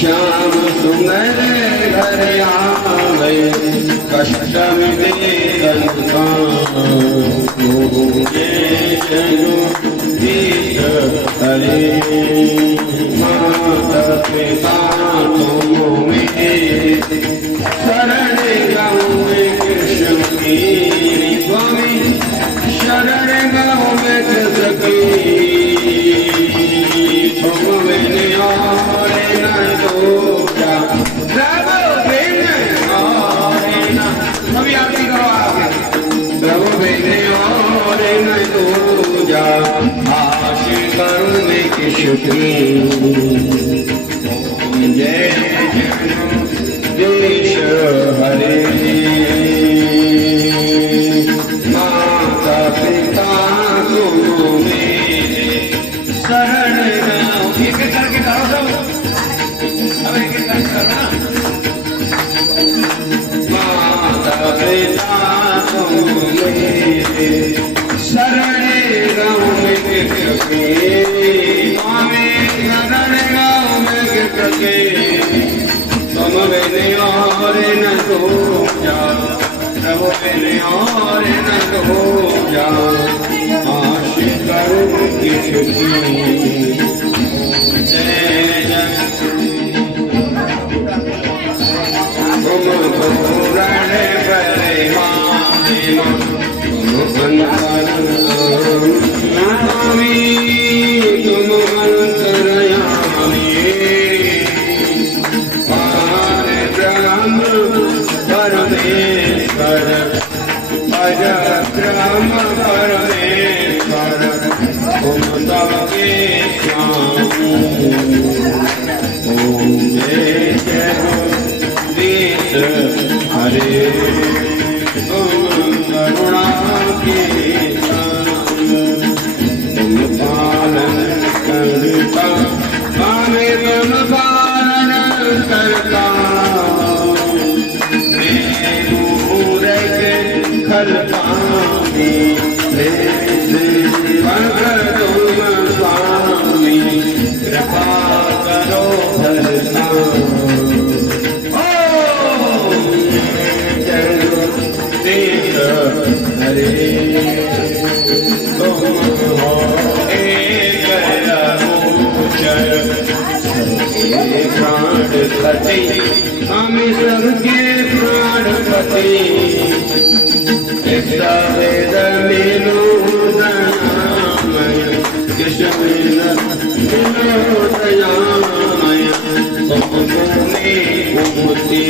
श्याम सुंदर घर आवे कष्ट हरे माता पिता तुम मेरे शरण गाँव में कृष्ण की स्वामी शरण गाँव में कृष्ण की तुम मैंने और न दूजा प्रभु बिन और न अभी आरती करो आप प्रभु बिन और न दूजा करुण किशुकी जय देश हरे माता पिता तुम मेरे शरण एक करके करो सब अब एक करना माता पिता तुम मेरे शरण गाँव में किसके स्वामी शरण गाँव में किसके तुम मैंने और न दूजा प्रभु मैंने और न दूजा आशिक करूं किसकी जय जय तुम पूरण परिमाण तुम परमेश्वर ब्रह्म परमेश्वर तुम सबके स्वामी ओम जय जगदीश हरे तुम करुणा के तुम पालन करता हमें तुम पालन करता खलकामी स्वामी कृपा करो भरता जय हरे तुम हो एक गोचर सबके प्राणपति हम सबके प्राणपति वेद विनोदयामय कृष्ण विनोदयामय तुम मुक्ति